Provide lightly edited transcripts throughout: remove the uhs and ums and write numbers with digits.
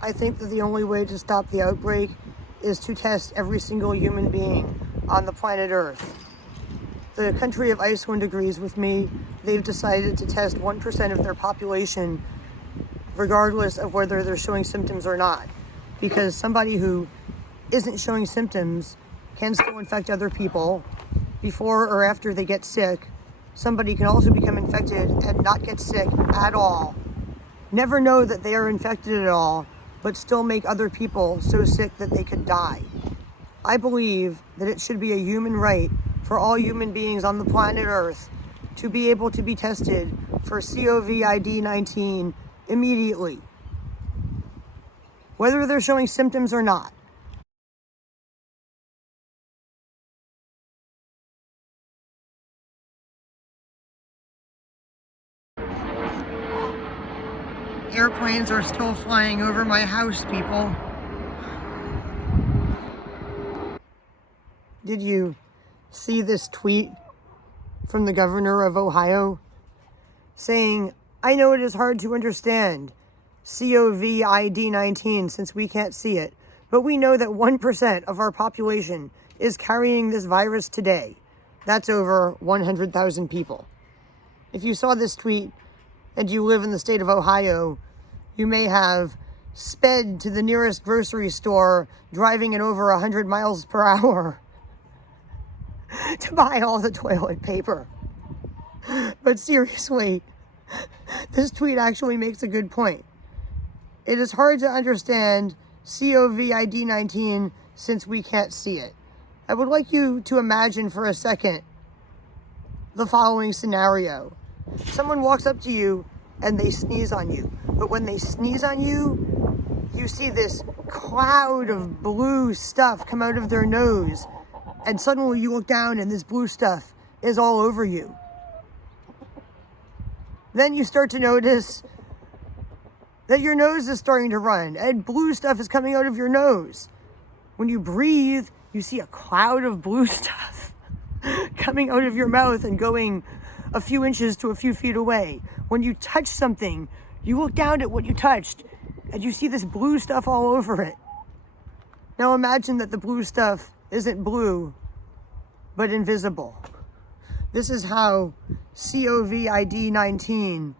I think that the only way to stop the outbreak is to test every single human being on the planet Earth. The country of Iceland agrees with me. They've decided to test 1% of their population, regardless of whether they're showing symptoms or not. Because somebody who isn't showing symptoms can still infect other people before or after they get sick. Somebody can also become infected and not get sick at all. Never know that they are infected at all, but still make other people so sick that they could die. I believe that it should be a human right for all human beings on the planet Earth to be able to be tested for COVID-19 immediately, whether they're showing symptoms or not. Airplanes are still flying over my house, people. Did you see this tweet from the governor of Ohio saying, "I know it is hard to understand COVID-19 since we can't see it, but we know that 1% of our population is carrying this virus today." That's over 100,000 people. If you saw this tweet and you live in the state of Ohio, you may have sped to the nearest grocery store driving at over 100 miles per hour to buy all the toilet paper. But seriously, this tweet actually makes a good point. It is hard to understand COVID-19 since we can't see it. I would like you to imagine for a second the following scenario. Someone walks up to you and they sneeze on you. But when they sneeze on you, you see this cloud of blue stuff come out of their nose. And suddenly you look down and this blue stuff is all over you. Then you start to notice that your nose is starting to run and blue stuff is coming out of your nose. When you breathe, you see a cloud of blue stuff coming out of your mouth and going a few inches to a few feet away. When you touch something, you look down at what you touched and you see this blue stuff all over it. Now imagine that the blue stuff isn't blue, but invisible. This is how COVID-19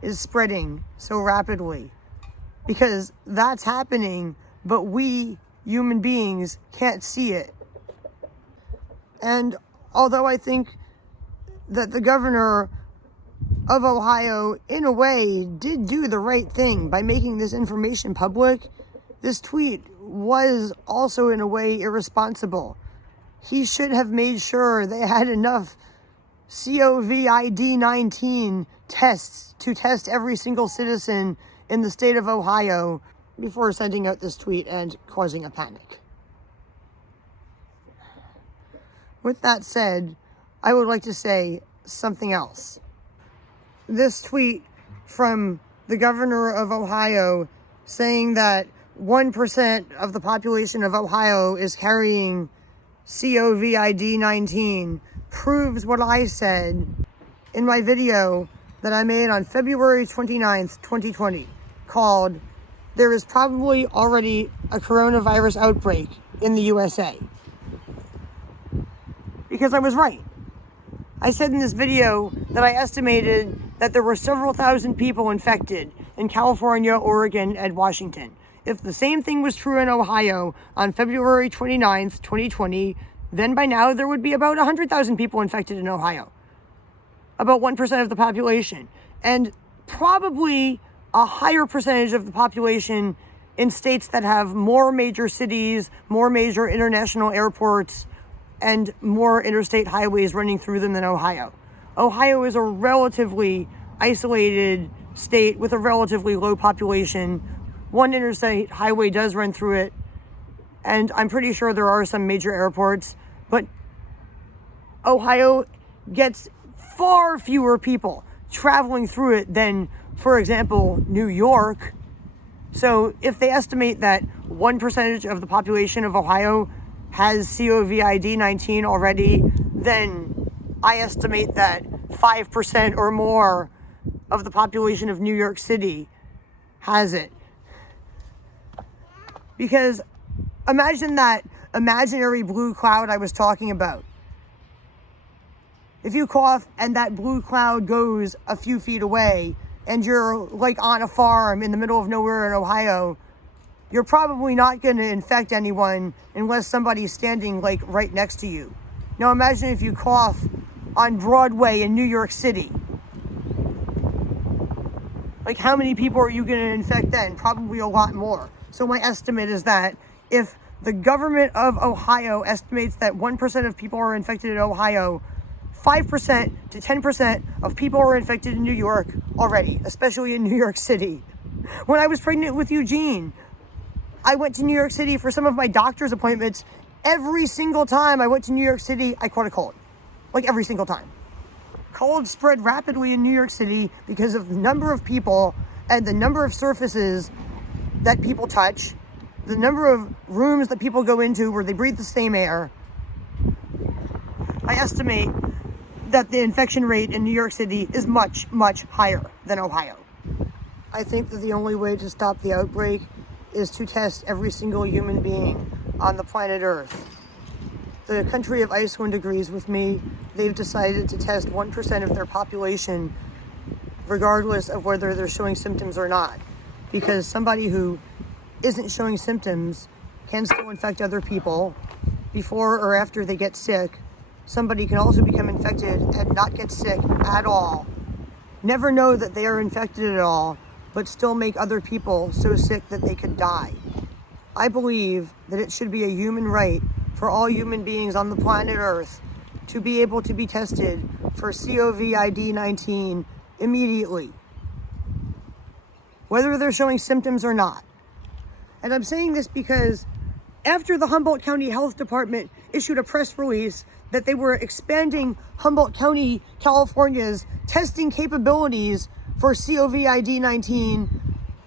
is spreading so rapidly, because that's happening, but we human beings can't see it. And although I think that the governor of Ohio, in a way, did do the right thing by making this information public, this tweet was also, in a way, irresponsible. He should have made sure they had enough COVID-19 tests to test every single citizen in the state of Ohio before sending out this tweet and causing a panic. With that said, I would like to say something else. This tweet from the governor of Ohio saying that 1% of the population of Ohio is carrying COVID-19 proves what I said in my video that I made on February 29th, 2020, called "There is probably already a coronavirus outbreak in the USA." Because I was right. I said in this video that I estimated that there were several thousand people infected in California, Oregon, and Washington. If the same thing was true in Ohio on February 29th, 2020, then by now there would be about 100,000 people infected in Ohio. About 1% of the population. And probably a higher percentage of the population in states that have more major cities, more major international airports, and more interstate highways running through them than Ohio. Ohio is a relatively isolated state with a relatively low population. One interstate highway does run through it, and I'm pretty sure there are some major airports, but Ohio gets far fewer people traveling through it than, for example, New York. So if they estimate that 1% of the population of Ohio has COVID-19 already, then I estimate that 5% or more of the population of New York City has it. Because imagine that imaginary blue cloud I was talking about. If you cough and that blue cloud goes a few feet away and you're like on a farm in the middle of nowhere in Ohio, you're probably not going to infect anyone unless somebody's standing like right next to you. Now imagine if you cough on Broadway in New York City. Like, how many people are you going to infect then? Probably a lot more. So my estimate is that if the government of Ohio estimates that 1% of people are infected in Ohio, 5% to 10% of people are infected in New York already, especially in New York City. When I was pregnant with Eugene, I went to New York City for some of my doctor's appointments. Every single time I went to New York City, I caught a cold. Like every single time. Colds spread rapidly in New York City because of the number of people and the number of surfaces that people touch, the number of rooms that people go into where they breathe the same air. I estimate that the infection rate in New York City is much, much higher than Ohio. I think that the only way to stop the outbreak is to test every single human being on the planet Earth. The country of Iceland agrees with me. They've decided to test 1% of their population, regardless of whether they're showing symptoms or not. Because somebody who isn't showing symptoms can still infect other people before or after they get sick. Somebody can also become infected and not get sick at all. Never know that they are infected at all, but still make other people so sick that they could die. I believe that it should be a human right for all human beings on the planet Earth to be able to be tested for COVID-19 immediately, whether they're showing symptoms or not. And I'm saying this because after the Humboldt County Health Department issued a press release that they were expanding Humboldt County, California's testing capabilities for COVID-19,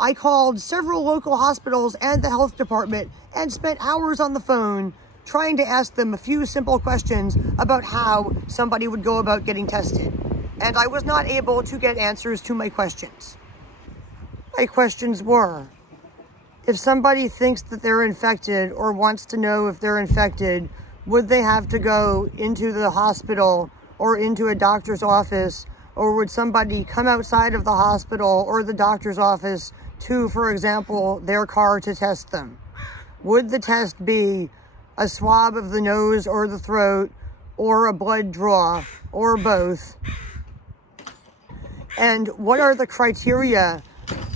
I called several local hospitals and the health department and spent hours on the phone trying to ask them a few simple questions about how somebody would go about getting tested. And I was not able to get answers to my questions. My questions were, if somebody thinks that they're infected or wants to know if they're infected, would they have to go into the hospital or into a doctor's office, or would somebody come outside of the hospital or the doctor's office to, for example, their car to test them? Would the test be a swab of the nose or the throat, or a blood draw, or both? And what are the criteria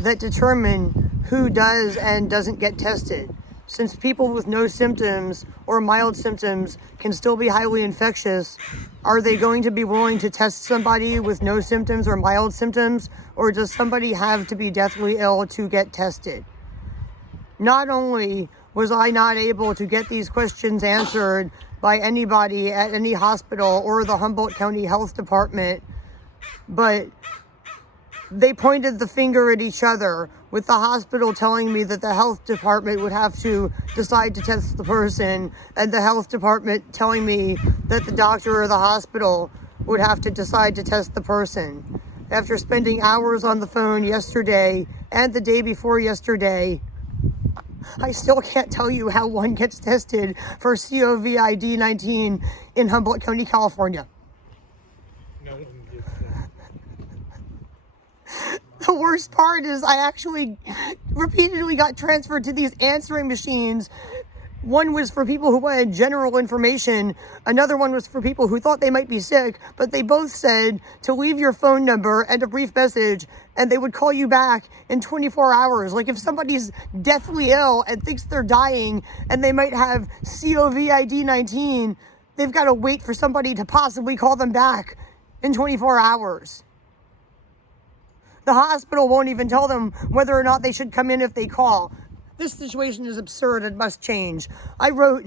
that determine who does and doesn't get tested? Since people with no symptoms or mild symptoms can still be highly infectious, are they going to be willing to test somebody with no symptoms or mild symptoms, or does somebody have to be deathly ill to get tested? Not only was I not able to get these questions answered by anybody at any hospital or the Humboldt County Health Department, but they pointed the finger at each other, with the hospital telling me that the health department would have to decide to test the person, and the health department telling me that the doctor or the hospital would have to decide to test the person. After spending hours on the phone yesterday and the day before yesterday, I still can't tell you how one gets tested for COVID-19 in Humboldt County, California. The worst part is I actually repeatedly got transferred to these answering machines. One was for people who wanted general information. Another one was for people who thought they might be sick, but they both said to leave your phone number and a brief message, and they would call you back in 24 hours. Like if somebody's deathly ill and thinks they're dying and they might have COVID-19, they've got to wait for somebody to possibly call them back in 24 hours. The hospital won't even tell them whether or not they should come in if they call. This situation is absurd and must change. I wrote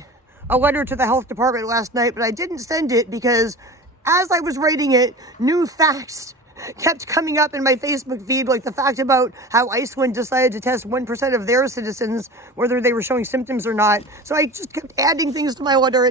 a letter to the health department last night, but I didn't send it because as I was writing it, new facts kept coming up in my Facebook feed, like the fact about how Iceland decided to test 1% of their citizens, whether they were showing symptoms or not. So I just kept adding things to my letter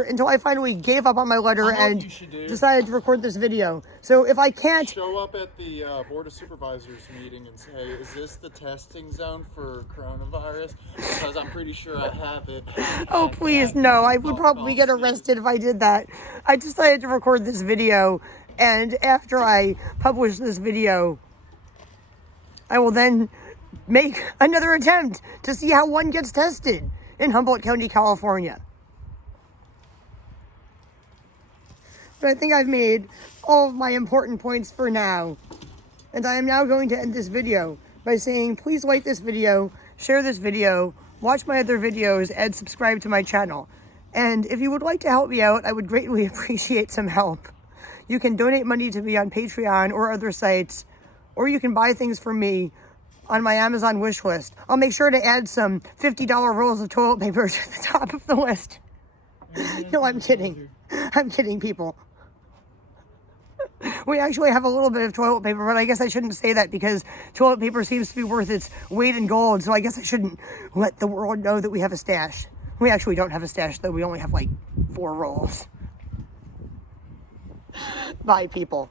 until I finally gave up on my letter and decided to record this video. So if I can't... Show up at the Board of Supervisors meeting and say, is this the testing zone for coronavirus? Because I'm pretty sure I have it. Oh, please, no. I would probably get arrested if I did that. I decided to record this video, and after I publish this video, I will then make another attempt to see how one gets tested in Humboldt County, California. But I think I've made all of my important points for now. And I am now going to end this video by saying, please like this video, share this video, watch my other videos, and subscribe to my channel. And if you would like to help me out, I would greatly appreciate some help. You can donate money to me on Patreon or other sites, or you can buy things from me on my Amazon wish list. I'll make sure to add some $50 rolls of toilet paper to the top of the list. No, I'm kidding. I'm kidding, people. We actually have a little bit of toilet paper, but I guess I shouldn't say that because toilet paper seems to be worth its weight in gold, so I guess I shouldn't let the world know that we have a stash. We actually don't have a stash, though. We only have, like, 4 rolls. Bye, people.